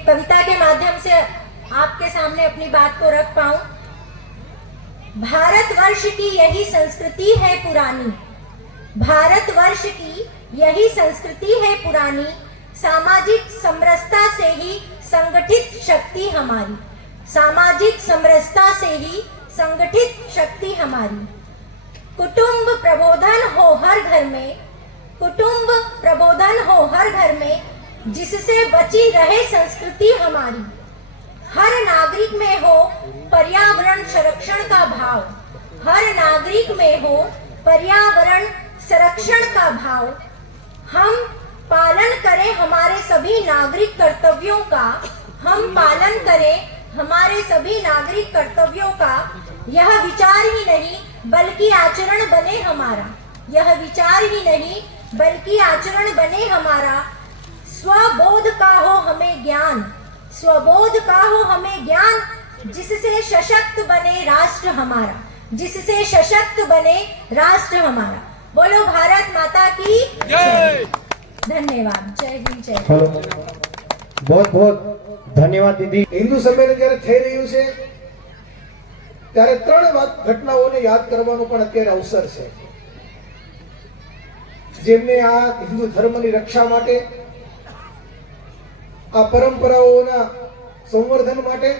कविता के माध्यम से आपके सामने अपनी बात को रख पाऊं। भारतवर्ष की यही संस्कृति है पुरानी, भारतवर्ष की यही संस्कृति है पुरानी, सामाजिक समरसता से ही संगठित शक्ति हमारी, सामाजिक समरसता से ही संगठित शक्ति हमारी। कुटुंब प्रबोधन हो हर घर में, कुटुंब प्रबोधन हो हर घर में, जिससे बची रहे संस्कृति हमारी। हर नागरिक में हो पर्यावरण संरक्षण का भाव, हर नागरिक में हो पर्यावरण संरक्षण का भाव। हम पालन करें हमारे सभी नागरिक कर्तव्यों का, हम पालन करें हमारे सभी नागरिक कर्तव्यों का। यह विचार ही नहीं बल्कि आचरण बने हमारा, यह विचार ही नहीं बल्कि आचरण बने हमारा। स्वबोध का हो हमें ज्ञान, स्वबोध का हो हमें ज्ञान, जिससे सशक्त बने राष्ट्र हमारा, जिससे सशक्त बने राष्ट्र हमारा। बोलो भारत माता की जय। धन्यवाद। जय हिंद, जय भारत। बहुत बहुत धन्यवाद दीदी। હિન્દુ સંમેલન જ્યારે થઈ રહ્યું છે ત્યારે ત્રણ ઘટનાઓને યાદ કરવાનો પણ અત્યારે અવસર છે, જેમને આ હિન્દુ ધર્મની રક્ષા માટે, આ પરંપરાઓના સંવર્ધન માટે,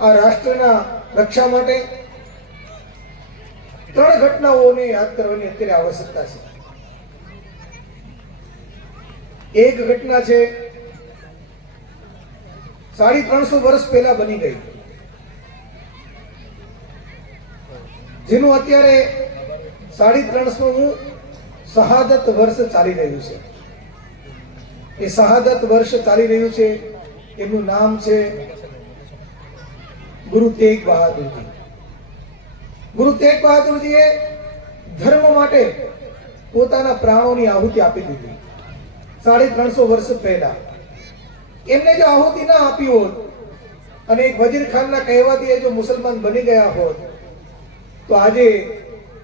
આ રાષ્ટ્રના રક્ષા માટે ત્રણ ઘટનાઓને યાદ કરવાની અત્યારે આવશ્યકતા છે। એક ઘટના છે 350 વર્ષ પહેલા બની ગઈ, જેનું અત્યારે 350મું શહાદત વર્ષ ચાલી રહ્યું છે। એ શહાદત વર્ષ ચાલી રહ્યું છે, એનું નામ છે ગુરુ તેગ બહાદુરજી। ગુરુ તેગ બહાદુરજીએ ધર્મ માટે પોતાના પ્રાણોની આહુતિ આપી દીધી 350 વર્ષ પહેલા। એમને જો આહુતિ ના આપી હોત અને એક વજીર ખાનના કહેવાથી જો મુસલમાન બની ગયા હોત તો આજે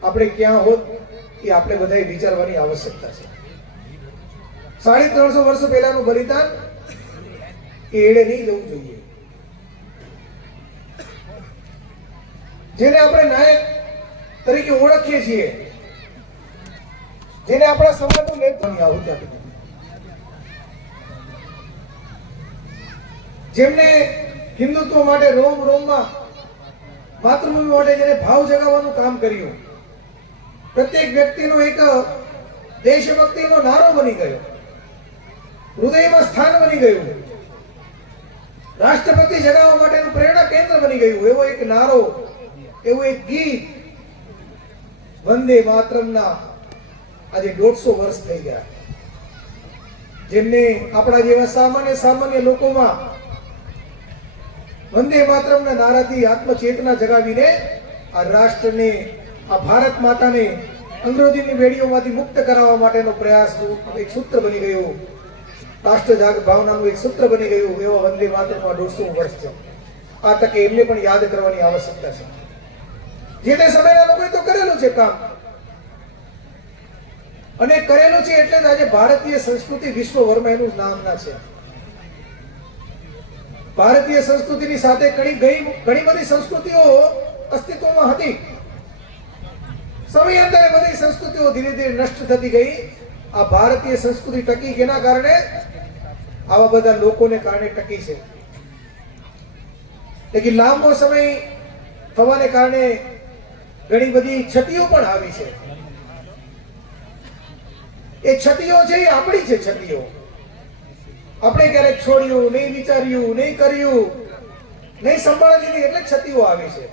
આપણે ક્યાં હોત એ આપણે બધાએ વિચારવાની આવશ્યકતા છે। 350 વર્ષ પહેલાનું બલિદાન એડે નહીં જવું જોઈએ। જેને આપણે નાયક તરીકે ઓળખીએ છીએ, જેને આપણા સમાજનું નેતૃત્વ આહુતિ આપી દીધી, જેમને હિન્દુત્વ માટે રોમ રોમમાં માતૃભૂમિ માટે જેને ભાવ જગાવવાનું કામ કર્યું, પ્રત્યેક વ્યક્તિનો એક દેશભક્તિનો નારો બની ગયો, હૃદયમાં સ્થાન બની ગયું, રાષ્ટ્રભક્તિ જગાવવા માટેનું પ્રેરણા કેન્દ્ર બની ગયું, એવો એક નારો, એવું એક ગીત વંદે માતરમના આજે 150 વર્ષ થઈ ગયા, જેમને આપણા જેવા સામાન્ય સામાન્ય લોકોમાં વંદે માતરમના નારાથી આત્મચેતના જગાવીને આ રાષ્ટ્રને, આ ભારત માતાને અંગ્રેજીની બેડીઓમાંથી મુક્ત કરાવવા માટેનો પ્રયાસ એક સૂત્ર બની ગયું, રાષ્ટ્ર જાગ ભાવનાનું એક સૂત્ર બની ગયું, એવા વંદે માતરમમાં 150 વર્ષ છે। આ તકે એમને પણ યાદ કરવાની આવશ્યકતા છે। જે તે સમયના લોકોએ તો કરેલું છે કામ, અને કરેલું છે એટલે જ આજે ભારતીય સંસ્કૃતિ વિશ્વભરમાં એનું નામના છે। ભારતીય સંસ્કૃતિની સાથે ઘણી બધી સંસ્કૃતિઓ અસ્તિત્વમાં હતી, સમયાંતરે બધી સંસ્કૃતિઓ ધીરે ધીરે નષ્ટ થતી ગઈ। આ ભારતીય સંસ્કૃતિ ટકી કેના કારણે? આવા બધા લોકોને કારણે ટકી છે। લેકિન લાંબો સમય થવાને કારણે ઘણી બધી ક્ષતિઓ પણ આવી છે। એ ક્ષતિઓ છે એ આપણી છે ક્ષતિઓ, આપણે ક્યારેક છોડ્યું નહીં, વિચાર્યું નહીં, કર્યું નહીં, સંભાળ લીધી એટલે ક્ષતિઓ આવી છે।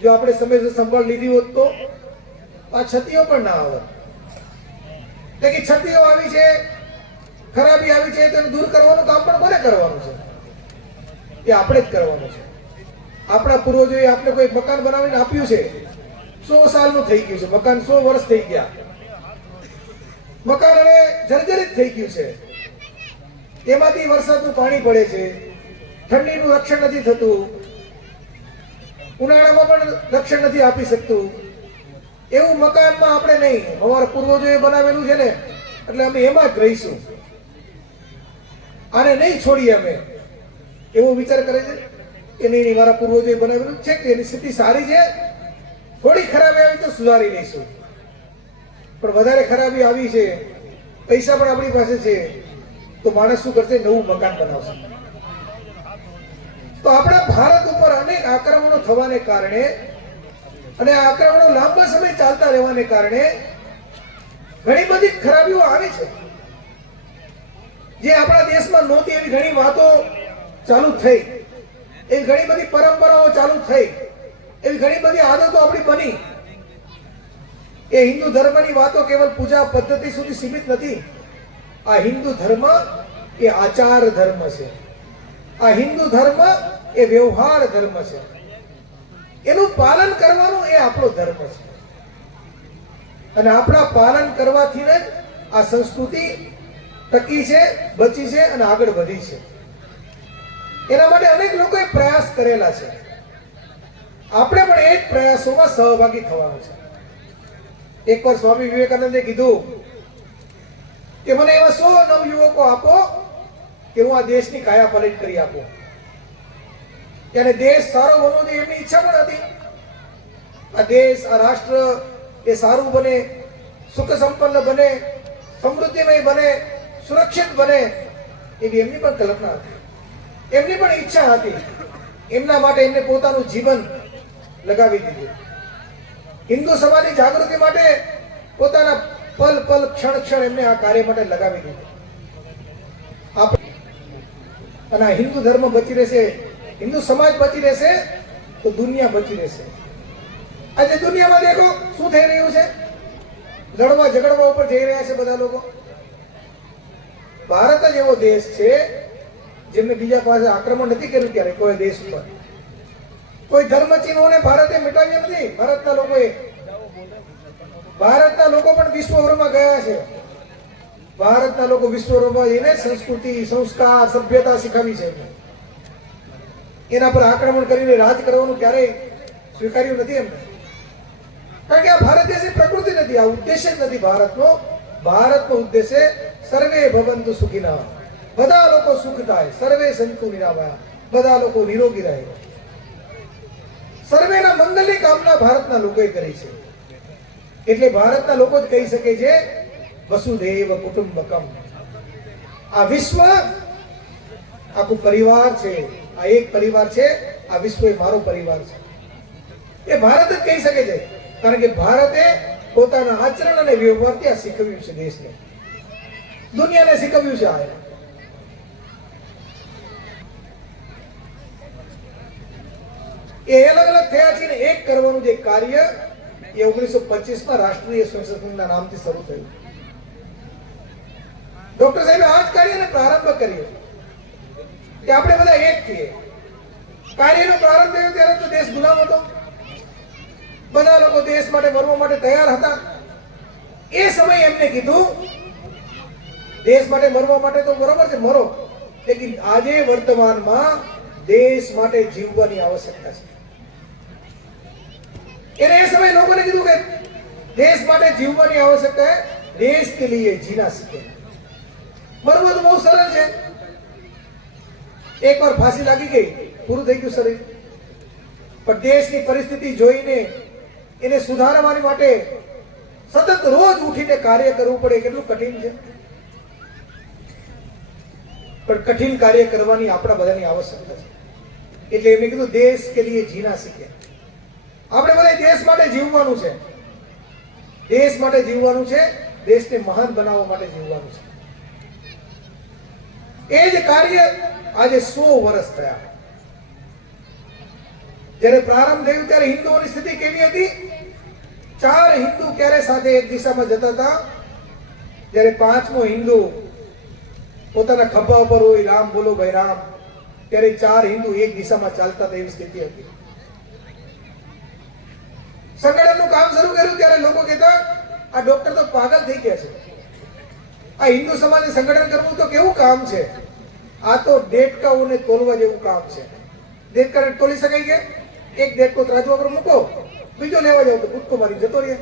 જો આપણે સમયસર સંભાળ લીધી હોત તો આ ક્ષતિઓ પણ ના આવત। લેકિન ક્ષતિઓ આવી છે, ખરાબી આવી છે, તેને દૂર કરવાનું કામ પણ કોને કરવાનું છે? એ આપણે જ કરવાનું છે। આપણા પૂર્વજોએ આપણે કોઈ મકાન બનાવીને આપ્યું છે, 100 સાલનું થઈ ગયું છે મકાન, 100 વર્ષ થઈ ગયા, મકાન હવે જર્જરિત થઈ ગયું છે, તેમાંથી વરસાદનું પાણી પડે છે, ઠંડીનું રક્ષણ નથી થતું, ઉનાળામાં પણ રક્ષણ નથી આપી શકતું। એવું મકાનમાં આપણે નહીં, અમારા પૂર્વજોએ બનાવેલું છે ને એટલે અમે એમાં જ રહીશું। આને નહીં છોડીએ અમે, એવો વિચાર કરે છે કે નહીં મારા પૂર્વજોએ બનાવેલું છે કે એની સ્થિતિ સારી છે, થોડી ખરાબી આવી તો સુધારી લઈશું. પણ વધારે ખરાબી આવી છે, પૈસા પણ આપણી પાસે છે, તો માણસ શું કરશે? નવું મકાન બનાવશે. તો આપણા ભારત ઉપર અનેક આક્રમણો થવાને કારણે અને આ આક્રમણો લાંબા સમય ચાલતા રહેવાને કારણે ઘણી બધી ખરાબીઓ આવી છે. જે આપણા દેશમાં નહોતી એવી ઘણી વાતો ચાલુ થઈ, એવી ઘણી બધી પરંપરાઓ ચાલુ થઈ, એવી ઘણી બધી આદતો આપણી બની. એ હિન્દુ ધર્મની વાતો કેવલ પૂજા પદ્ધતિ સુધી સીમિત નથી. આ હિન્દુ ધર્મ એ આચાર ધર્મ છે. આ હિન્દુ ધર્મ એ વ્યવહાર ધર્મ છે. એનું પાલન કરવાનું એ આપણો ધર્મ છે. અને આપણા પાલન કરવાથી જ આ સંસ્કૃતિ ટકી છે, બચી છે અને આગળ વધી છે. એના માટે અનેક લોકોએ પ્રયાસ કરેલા છે. આપણે પણ એ જ પ્રયાસોમાં સહભાગી થવાનું છે. એકવાર સ્વામી વિવેકાનંદે કીધું કે મને એવા 100 નવયુવકો આપો કે હું આ દેશની કાયા પલટ કરી આપું. ત્યારે દેશ સારો બનવો જોઈએ એમની ઈચ્છા પણ હતી. આ દેશ, આ રાષ્ટ્ર એ સારું બને, સુખ સંપન્ન બને, સમૃદ્ધિમય બને, સુરક્ષિત બને, એવી એમની પણ કલ્પના હતી, એમની પણ ઈચ્છા હતી. એમના માટે એમને પોતાનું જીવન લગાવી દીધું. હિન્દુ સમાજની જાગૃતિ માટે પોતાના પલ પલ ક્ષણ ક્ષણ એમને આ કાર્ય માટે લગાવી દીધું. અને આ હિન્દુ ધર્મ બચી રહેશે, હિન્દુ સમાજ બચી રહેશે તો દુનિયા બચી રહેશે. આજે દુનિયામાં દેખો શું થઈ રહ્યું છે, લડવા ઝઘડવા ઉપર જઈ રહ્યા છે બધા લોકો. ભારત જ એવો દેશ છે જેમને બીજા પાસે આક્રમણ નથી કર્યું ત્યારે કોઈ દેશ ઉપર. કોઈ ધર્મ ચિહ્નોને ભારતે મિટાવ્યા નથી. ભારતના લોકો પણ વિશ્વભરમાં ગયા છે. ભારતના લોકો વિશ્વભરમાં જઈને સંસ્કૃતિ, સંસ્કાર, સભ્યતા શીખવી છે. એના પર આક્રમણ કરીને રાજ કરવાનું ક્યારેય સ્વીકાર્યું નથી એમને. કારણ કે આ ભારત દેશની પ્રકૃતિ નથી, આ ઉદ્દેશ્ય જ નથી ભારતનો. ભારતનો ઉદ્દેશ્ય સર્વે ભવંતુ સુખિનઃ, બધા લોકો સુખ થાય, સર્વે સંતુ નિરામયા, બધા લોકો નિરોગી રહે. સર્વેના મંગલની કામના ભારતના લોકોએ કરી છે. એટલે ભારતના લોકો જ કહી શકે છે વસુધૈવ કુટુંબકમ. આ વિશ્વ આખું પરિવાર છે, આ એક પરિવાર છે, આ વિશ્વ એ મારો પરિવાર છે. એ ભારત જ કહી શકે છે. કારણ કે ભારતે પોતાના આચરણ અને વ્યવહારથી આ શીખવ્યું છે દેશને, દુનિયાને શીખવ્યું છે. આ એ અલગ અલગ થયા છે ને એક કરવાનું જે કાર્ય એ 1925માં રાષ્ટ્રીય સ્વયંસેવકના નામથી શરૂ થયું. ડોક્ટર સાહેબે આ જ કાર્યને પ્રારંભ કર્યો કે આપણે બધા એક થઈએ. કાર્યનો પ્રારંભ થયો ત્યારે તો દેશ ગુલામ હતો. બધા લોકો દેશ માટે મરવા માટે તૈયાર હતા. એ સમયે એમને કીધું દેશ માટે મરવા માટે તો બરોબર છે, મરો, લેકિન આજે વર્તમાનમાં દેશ માટે જીવવાની આવશ્યકતા છે. એને એ સમયે લોકોને કીધું કે દેશ માટે જીવવાની આવશ્યકતા है, देश के लिए जीना सीखे. મરવું તો બહુ સરળ છે. એકવાર ફાંસી લાગી ગઈ, પૂરું થઈ ગયું શરીર. પણ દેશની પરિસ્થિતિ જોઈને એને સુધારવાની માટે સતત રોજ ઉઠીને કાર્ય કરવું પડે. કેટલું કઠિન છે. પણ કઠિન કાર્ય કરવાની આપણા બધાની આવશ્યકતા છે. એટલે એમને કીધું દેશ કે લીએ જીના શીખે. આપણે બધા દેશ માટે જીવવાનું છે, દેશ માટે જીવવાનું છે, દેશને મહાન બનાવવા માટે જીવવાનું છે. એ જ કાર્ય આજે 100 વર્ષ થયા. જ્યારે પ્રારંભ થયું ત્યારે હિન્દુઓની સ્થિતિ કેવી હતી? 4 હિન્દુ ક્યારે સાથે એક દિશામાં જતા હતા, જ્યારે 5મો હિન્દુ પોતાના ખભા ઉપર હોય, રામ બોલો ભાઈ રામ, ત્યારે 4 હિન્દુ એક દિશામાં ચાલતા હતા એવી સ્થિતિ હતી. સંગઠનનું કામ શરૂ કર્યું ત્યારે લોકો કહેતા આ ડોક્ટર તો પાગલ થઈ ગયા છે. આ હિન્દુ સમાજને સંગઠન કરવું તો કેવું કામ છે? આ તો દેડકાઓને તોલવા જેવું કામ છે. દેડકાને તોલી શકાય કે? એક દેડકો ત્રાજવા પર મૂકો, બીજો લેવા જાવ તો કૂદકો મારી જતો રહે.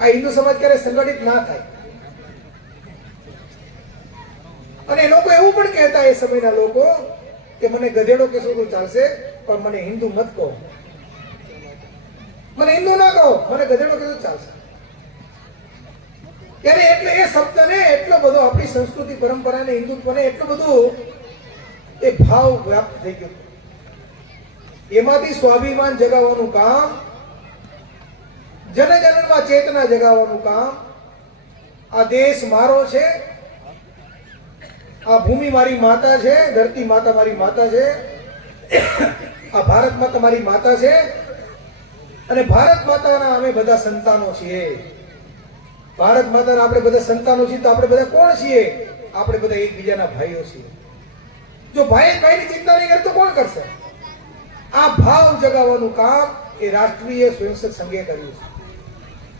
આ હિન્દુ સમાજ ક્યારે સંગઠિત ના થાય. અને એ લોકો એવું પણ કહેતા એ સમયના લોકો કે મને ગધેડો કહેશો તો ચાલશે, પણ મને હિન્દુ મત કહો. મને હિન્દુ ના કહો, મને ગધેડો કહેશો ચાલશે. ત્યારે એટલે એ શબ્દને એટલો બધો આપણી સંસ્કૃતિ પરંપરાને હિન્દુત્વને એટલું બધું એ ભાવ વ્યાપ્ત થઈ ગયો. એમાંથી સ્વાભિમાન જગાવવાનું કામ, જનજનમાં ચેતના જગાવવાનું કામ, આ દેશ મારો છે, આ ભૂમિ મારી માતા છે, ધરતી માતા મારી માતા છે, આ ભારત માતા મારી માતા છે, અને ભારત માતાના અમે બધા સંતાનો છીએ. ભારત માતાના આપણે બધા સંતાનો છીએ તો આપણે બધા કોણ છીએ? આપણે બધા એકબીજાના ભાઈઓ છીએ. જો ભાઈ ભાઈની ચિંતા નહીં કરે તો કોણ કરશે? આ ભાવ જગાવવાનું કામ એ રાષ્ટ્રીય સ્વયંસેવક સંઘે કર્યું છે.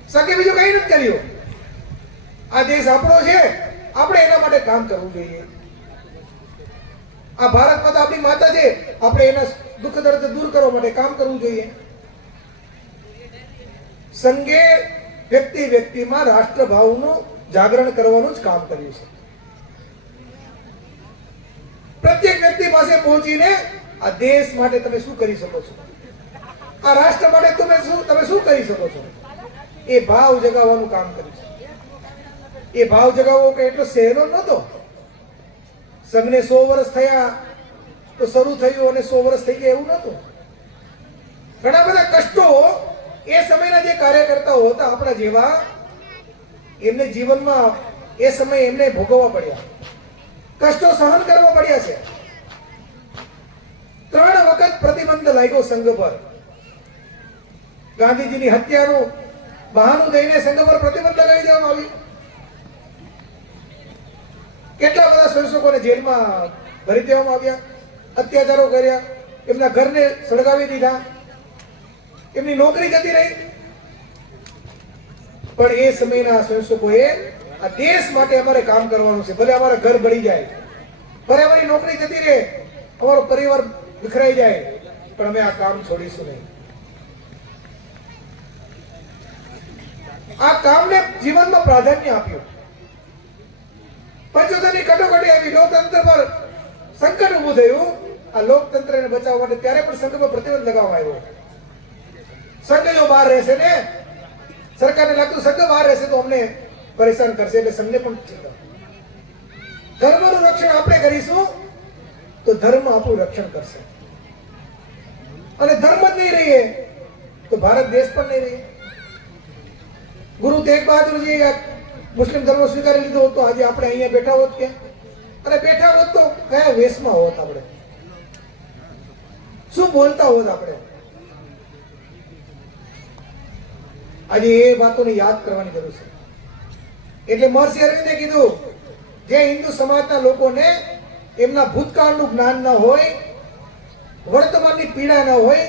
સંઘે બીજું કઈ નથી કર્યું. આ દેશ આપણો છે, આપણે એના માટે કામ કરવું જોઈએ. આ ભારત માતા આપણી માતા છે, આપણે એના દુઃખ દર્દ દૂર કરવા માટે કામ કરવું જોઈએ. સંઘે વ્યક્તિ વ્યક્તિમાં રાષ્ટ્રભાવનું જાગરણ કરવાનું જ કામ કર્યું છે. પ્રત્યેક વ્યક્તિ પાસે પહોંચીને આ દેશ માટે તમે શું કરી શકો છો, આ રાષ્ટ્ર માટે તમે શું કરી શકો છો, એ ભાવ જગાવવાનું કામ કર્યું છે. એ ભાવ જગાવવો કે એટલો સહેલો નહોતો. સંઘને 100 વર્ષ થયા તો શરૂ થયું અને 100 વર્ષ થઈ ગયા એવું નહોતું. ઘણા બધા કષ્ટો એ સમયના જે કાર્યકર્તાઓ હતા આપણા જેવા, એમને જીવનમાં એ સમય એમને ભોગવવા પડ્યા, કષ્ટો સહન કરવા પડ્યા છે. 3 વખત પ્રતિબંધ લાગ્યો સંઘ પર. ગાંધીજીની હત્યાનું બહાનું દઈને સંઘ પર પ્રતિબંધ લગાવી દેવામાં આવી. કેટલા બધા સ્વયંસેવકોને જેલમાં ભરી દેવામાં આવ્યા, અત્યાચારો કર્યા, એમના ઘરને સળગાવી દીધા, એમની નોકરી જતી રહી. પણ એ સમયના સ્વયંસેવકોએ આ દેશ માટે અમારે કામ કરવાનું છે, ભલે અમારા ઘર બળી જાય, ભલે અમારી નોકરી જતી રહે, અમારો પરિવાર વિખરાઈ જાય, પણ અમે આ કામ છોડીશું નહીં. આ કામને જીવનમાં પ્રાધાન્ય આપ્યું. 75 ની કટોકટી આવી, લોકતંત્ર પર સંકટ ઊભું થયું. આ લોકતંત્રને બચાવવા માટે ત્યારે પણ સંઘ પર પ્રતિબંધ લગાવવામાં આવ્યો. સંઘ જો બહાર રહેશે ને, સરકારને લાગતું સંઘ બહાર રહેશે તો અમને પરેશાન કરશે, એટલે સંઘને પણ ધર્મનું રક્ષણ આપણે કરીશું તો ધર્મ આપણું રક્ષણ કરશે. અને ધર્મ જ નહીં રહીએ તો ભારત દેશ પણ નહીં રહીએ. ગુરુ તેગ બહાદુરજી મુસ્લિમ ધર્મ સ્વીકારી લીધો હોત તો આજે આપણે અહીંયા બેઠા હોત કે, અને બેઠા હોત તો કયા વેશમાં હોત, આપણે શું બોલતા હોત આપણે? આજે એ વાતોને યાદ કરવાની જરૂર છે. એટલે મહર્ષિ અરવિંદે કીધું, જે હિન્દુ સમાજના લોકોને એમના ભૂતકાળનું જ્ઞાન ન હોય, વર્તમાનની પીડા ન હોય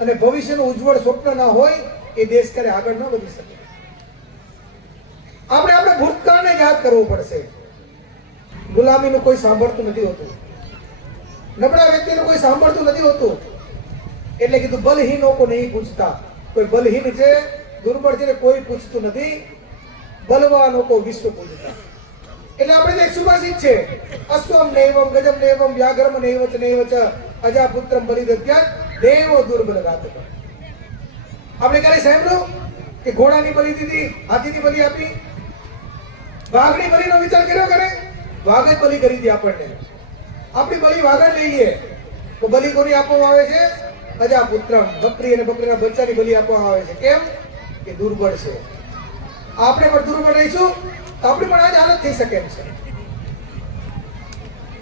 અને ભવિષ્યનું ઉજ્જવળ સ્વપ્ન ન હોય, એ દેશ ક્યારે આગળ ન વધી શકે. આપણે આપણે ભૂતકાળને યાદ કરવું પડશે. ગુલામીનું કોઈ સાંભળતું નથી હોતું, નબળા વ્યક્તિનું કોઈ સાંભળતું નથી હોતું. એટલે કીધું બલહીનો કો નહીં પૂછતા. કોઈ બલહીન છે, દુર્બળ છે, કોઈ પૂછતું નથી. બલવાનો કો વિશ્વ પૂજતા. એટલે આપણે એક સુભાષિત છે, અશ્વમ નૈવમ ગજમ નૈવમ વ્યાઘ્રમ નૈવચ નૈવચ અજા પુત્રમ બલિદત્યાત દેવો દુર્બલ ઘાતક. આપણે ક્યારે સાંભળ્યું કે ઘોડાની બલિ દીધી, હાથીની બલિ આપી? વાઘની બલિનો વિચાર કર્યો કરે? વાઘ જ બલિ કરી દી આપણને. આપણી બલિ વાઘ જ લઈએ તો બલિ કોની આપવામાં આવે છે? અજા પુત્રમ, બકરી અને બકરીના બચ્ચાની બલિ આપવામાં આવે છે. કેમ? કે દુર્બળ છે. આપણે પણ દુર્બળ રહીશું તો આપણી પણ આજ હાલત થઈ શકે એમ છે.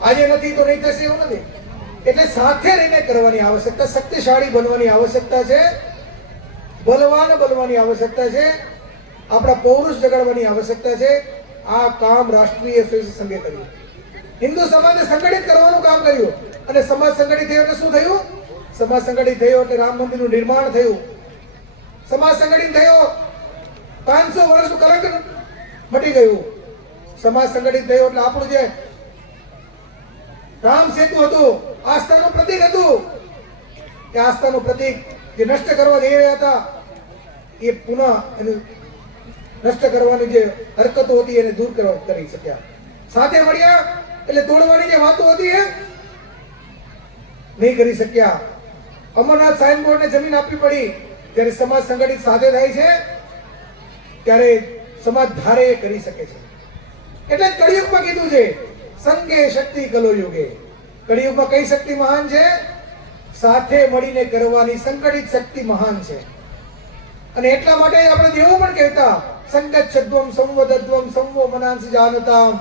આજે નથી તો નહીં થશે એવું નથી. એટલે સાથે રહીને કરવાની આવશ્યકતા, શક્તિશાળી બનવાની આવશ્યકતા છે, બલવાન બનવાની આવશ્યકતા છે, આપણા પૌરુષ જગાડવાની આવશ્યકતા છે. આ કામ રાષ્ટ્રીય સ્વયંસેવક સંઘે કર્યું. હિન્દુ સમાજને સંગઠિત કરવાનું કામ કર્યું. અને સમાજ સંગઠિત થયો એટલે શું થયું? સમાજ સંગઠિત થયો એટલે રામ મંદિરનું નિર્માણ થયું. સમાજ સંગઠિત થયો, 500 વર્ષનું કલંક મટી ગયું. સમાજ સંગઠિત થયો એટલે આપણું જે રામ સેતુ હતું, આસ્થાનું પ્રતીક હતું, એ આસ્થાનું પ્રતીક જે નષ્ટ કરવા જઈ રહ્યા હતા, એ પુનઃ એનું નષ્ટ કરવાની જે હરકતો હતી એને દૂર કરી શક્યા. સાથે મળ્યા એટલે તોડવાની જે વાતો હતી એ નહીં કરી શક્યા. અમરનાથ સાઈન બોર્ડને જમીન આપવી પડી. જ્યારે સમાજ સંગઠિત સાથે થાય છે ત્યારે સમાજ ધારે એ કરી શકે છે. એટલે જ કળિયુગમાં કીધું છે સંગે શક્તિ કલો યુગે. કળિયુગમાં કઈ શક્તિ મહાન છે? સાથે મળીને કરવાની સંગઠિત શક્તિ મહાન છે. અને એટલા માટે આપણે દેવો પણ કહેતા સંગચ્છદ્વમ સંવદદ્વમ સંવો મનાંસી જાનતામ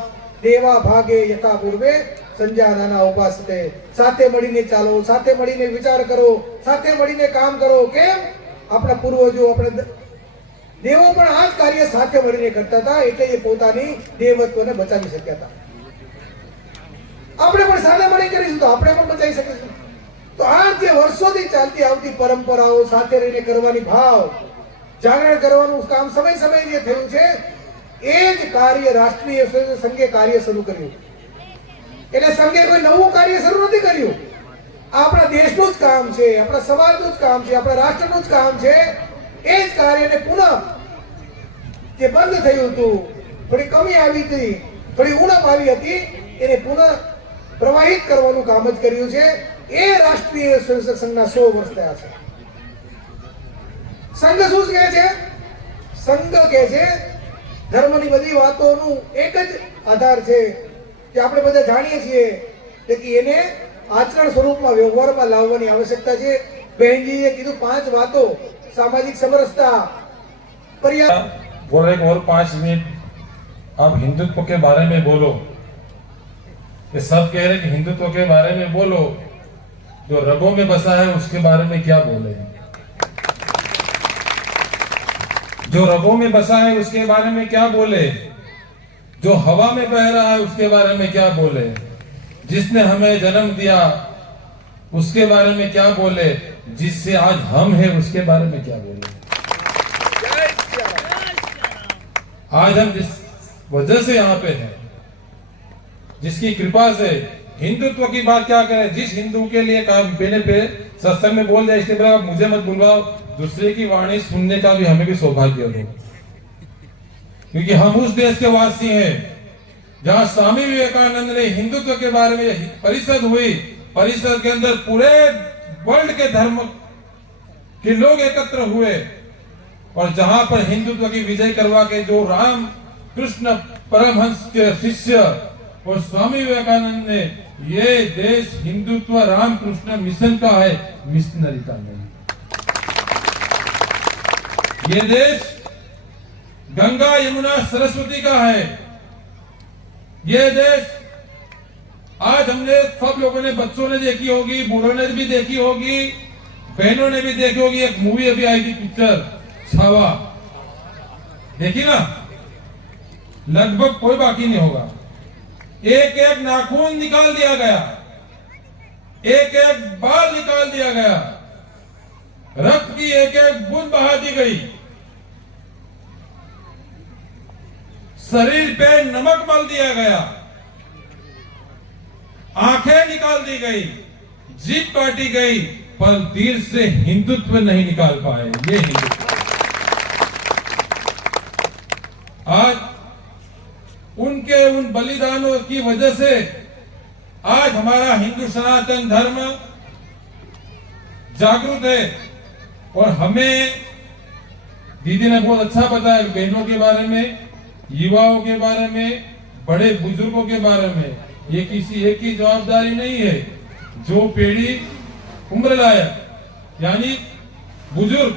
દેવા ભાગે યથા પૂર્વે સંજાનાના ઉપાસતે. સાથે મળીને ચાલો, સાથે મળીને વિચાર કરો, સાથે મળીને કામ કરો. કેમ? આપણા પૂર્વજો, આપણે દેવો પણ આ જ કાર્ય સાથે મળીને કરતા હતા, એટલે એ પોતાની દેવત્વને બચાવી શક્યા હતા. આપણે પણ સાથે મળી કરીશું તો આપણે પણ બચાવી શકીશું. તો આ જે વર્ષોથી ચાલતી આવતી પરંપરાઓ, સાથે રહીને કરવાની ભાવ જાગરણ કરવાનું કામ સમય સમય જે થયું છે, એ જ કાર્ય રાષ્ટ્રીય સંઘે કાર્ય શરૂ કર્યું. એટલે સંઘે કોઈ નવું કાર્ય શરૂ નથી કર્યું. આપણા દેશનું જ કામ છે, આપણા સમાજનું જ કામ છે, આપણા રાષ્ટ્રનું જ કામ છે. એ જ કાર્યને પુનઃ જે બંધ થયું હતું, થોડી કમી આવી હતી, થોડી ઉણપ આવી હતી, એને પુનઃ પ્રવાહિત કરવાનું કામ જ કર્યું છે. એ રાષ્ટ્રીય સ્વયંસેવક સંઘના 100 વર્ષ થયા છે. સંઘ શું કહે છે? સંઘ કહે છે ધર્મની બધી વાતોનું એક જ આધાર છે કે આપણે બધા જાણીએ છીએ કે એને આચરણ સ્વરૂપમાં વ્યવહારમાં લાવવાની આવશ્યકતા છે. બહેનજીએ કીધું 5 વાતો: सामाजिक समरसता, पर्यावरण। बोल रहे और 5 मिनट आप हिंदुत्व के बारे में बोलो। ये सब कह रहे कि हिंदुत्व के बारे में बोलो, जो रगों में बसा है उसके बारे में क्या बोले? जो रगों में बसा है उसके बारे में क्या बोले? जो हवा में बह रहा है उसके बारे में क्या बोले? जिसने हमें जन्म दिया उसके बारे में क्या बोले? जिससे आज हम हैं उसके बारे में क्या बोले? आज हम जिस वजह से यहाँ पे हैं, जिसकी कृपा से हिंदुत्व की बात क्या करें, जिस हिंदू के लिए काम पहले पे सत्संग में बोल दिया, इसके बाद मुझे मत बुलवाओ, दूसरे की वाणी सुनने का भी हमें भी सौभाग्य हो, क्योंकि हम उस देश के वासी हैं जहां स्वामी विवेकानंद ने हिंदुत्व के बारे में परिषद हुई। परिषद के अंदर पूरे वर्ल्ड के धर्म के लोग एकत्र हुए और जहां पर हिंदुत्व की विजय करवा के जो राम कृष्ण परमहंस के शिष्य और स्वामी विवेकानंद ने, ये देश हिंदुत्व राम कृष्ण मिशन का है, मिशनरी का नहीं। ये देश गंगा यमुना सरस्वती का है। ये देश आज हमने सब लोगों ने, बच्चों ने देखी होगी, बूढ़ों ने भी देखी होगी, बहनों ने भी देखी होगी। एक मूवी अभी आई थी, पिक्चर छावा, देखी ना? लगभग कोई बाकी नहीं होगा। एक एक नाखून निकाल दिया गया, एक एक बाल निकाल दिया गया, रक्त की एक एक बूंद बहा दी गई, शरीर पे नमक मल दिया गया, आंखें निकाल दी गई, जीभ काटी गई, पर दिल से हिंदुत्व नहीं निकाल पाए। ये हिंदुत्व आज उनके उन बलिदानों की वजह से आज हमारा हिंदू सनातन धर्म जागरूक है। और हमें दीदी ने बहुत अच्छा बताया बहनों के बारे में, युवाओं के बारे में, बड़े बुजुर्गों के बारे में। ये किसी एक की जवाबदारी नहीं है। जो पीढ़ी उम्र लायक, यानी बुजुर्ग,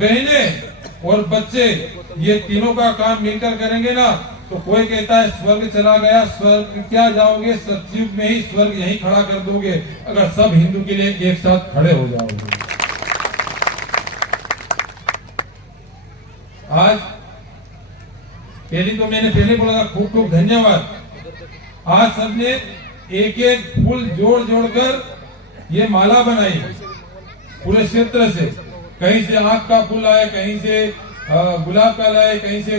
बहनें और बच्चे, ये तीनों का काम मिलकर करेंगे ना, तो कोई कहता है स्वर्ग चला गया, स्वर्ग क्या जाओगे, सतयुग में ही स्वर्ग यहीं खड़ा कर दोगे अगर सब हिंदू के लिए एक साथ खड़े हो जाओगे। आज पहले तो मैंने पहले बोला था, खूब खूब धन्यवाद। आज सबने एक एक फूल जोड़ जोड़कर ये माला बनाई पूरे क्षेत्र से। कहीं से आग का फूल आए, कहीं से गुलाब का लाए, कहीं से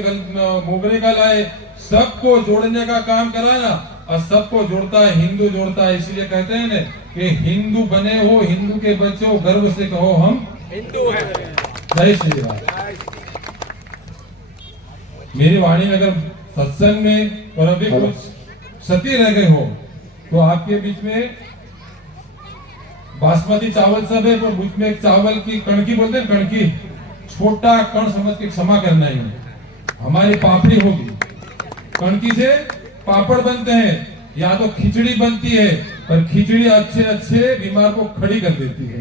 मोगरे का लाए, सबको जोड़ने का काम करा ना। और सबको जोड़ता है हिंदू, जोड़ता है। इसलिए कहते हैं ना कि हिंदू बने हो, हिंदू के बच्चों, गर्व से कहो हम हिंदू हैं। जय श्री राम। मेरी वाणी में अगर सत्संग में और अभी कुछ सती रह गए हो तो आपके बीच में बासमती चावल सब है, पर बीच में एक चावल की कणकी बोलते हैं, कणकी छोटा कण समझ के क्षमा करना ही। हमारी पापड़ी होगी, कणकी से पापड़ बनते हैं, या तो खिचड़ी बनती है, पर खिचड़ी अच्छे अच्छे बीमार को खड़ी कर देती है।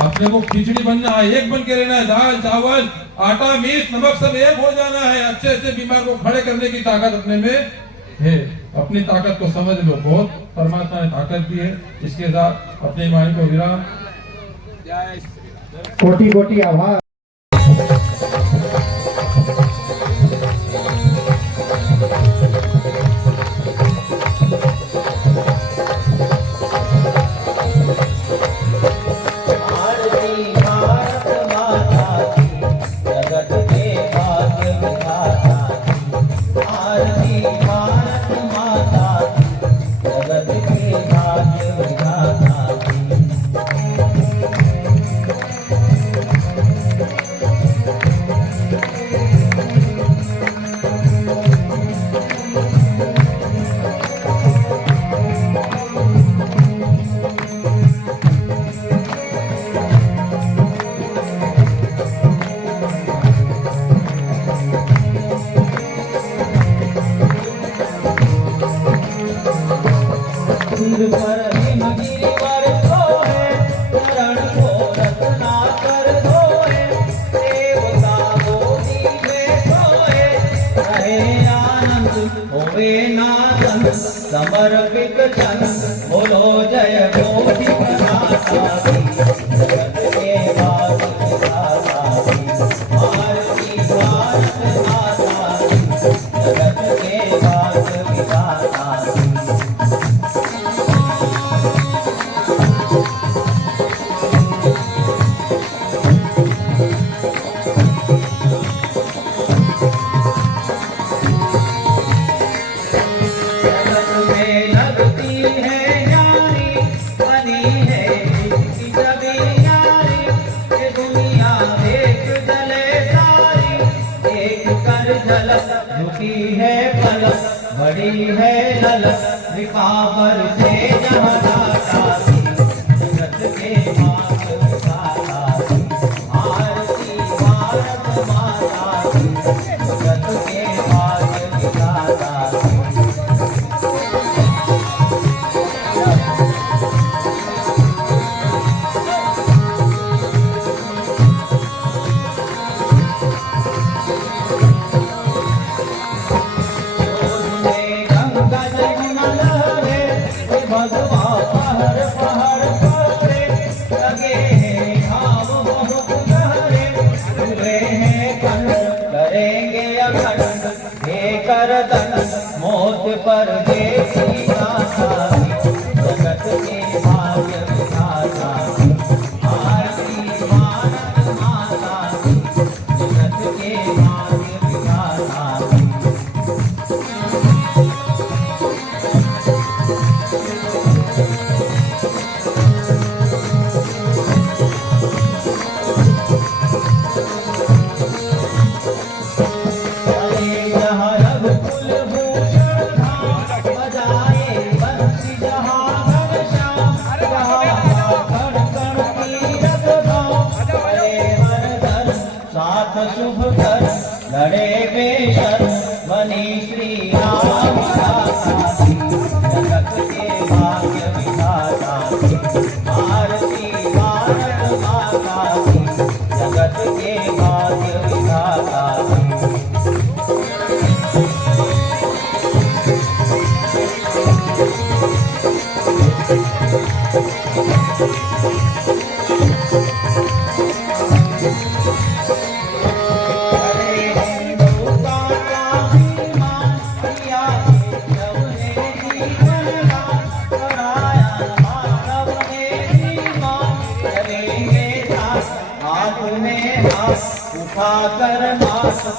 अपने को खिचड़ी बनना है, एक बन के रहना है, दाल चावल आटा मिर्च नमक सब एक हो जाना है। अच्छे अच्छे बीमार को खड़े करने की ताकत अपने में है। अपनी ताकत को समझ लो, बहुत परमात्मा ने ताकत दी है। इसके साथ अपनी वाणी को विराम। कोटि कोटि आभार। समर्पित जन बोलो जय कोटि प्रदाता जगत के भाग विधाता आरती भारत माता जगत के भाग विधाता। बड़ी है ललक विपावर से जहाँ जाता थी जगत के भाग विधाता थी आरती भारत माता थी जगत के भाग विधाता थी। मौत पर देखी दाता जगत के भाग्य विधाता आरती भारत माता जगत के भाग्य विधाता। शुभ कर लड़े बेशर बनी श्री राम जगत के भाग्य विधाता आरती भारत माता जगत के भाग्य विधाता। उठाकर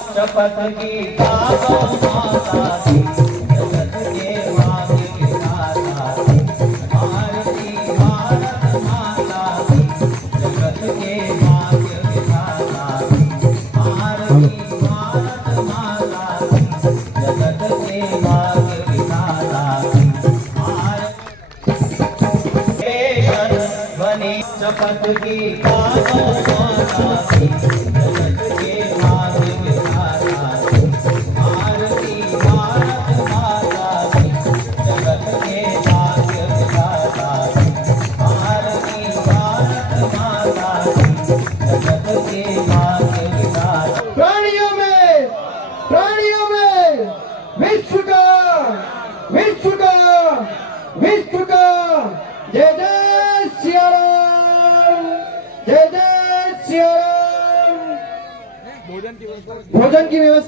शपथ की माता थी जगत के भाग्य विधाता आरती भारत माता थी जगत के भाग्य विधाता आरती भारत माता थी जगत के भाग्य शपथ की गावो माता की, जगत के भाग्य विधाता की। आरती भारत माता की, जगत के भाग्य विधाता की। आरती भारत माता की, जगत के भाग्य विधाता। प्राणियों में विश्व का जय जय सिया राम, जय जय सिया राम। भोजन की व्यवस्था